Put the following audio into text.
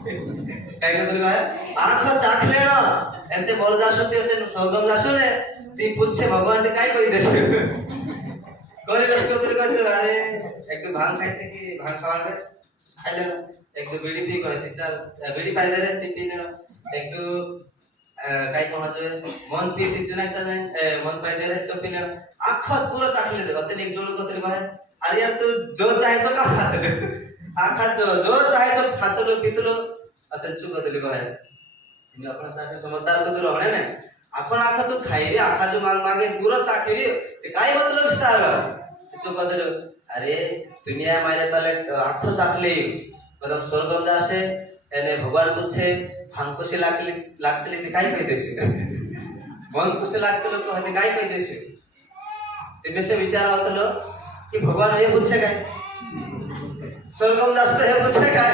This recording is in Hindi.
काय करतो काय आखो चाखले ना एंते बोल जासो ते सौगम जासो ने ती पूछे भगवान से काय कोई देश कोई रस को तेरे को अरे एक तो भांग खाते कि भांग खावा रे खाले एक तो बीड़ी पी कहते चल बीड़ी पाई दे रे चिपी ने एक तो काय कोणाचे मन पी ती नाही तर मन पाई दे रे चपी ने आखो पूरा चाखले दे अते एक जोड़ को तेरे को अरे यार तू जो चाहेचो का खात आखा जो चाहेचो खातलो पितलो आता चुक तेरे को मी आपण सारखे समजदार को तुला म्हणे नाही आपण आखा तू खाई रे आखा जो माग मागे पूरा चाखी रे ते काय मतलब स्टार चुक तेरे अरे दुनिया मारे तले आखो चाखले मतलब स्वर्गम जासे એને ભગવાન પૂછે ભાંગ કુશે લાગતલી તે કાઈ કહી દેશે મન કુશે લાગતલો તો હતે કાઈ કહી દેશે તેમને સે વિચાર આવતલો कि भगवान हे पूछे काय स्वर्गम जास्त हे पूछे काय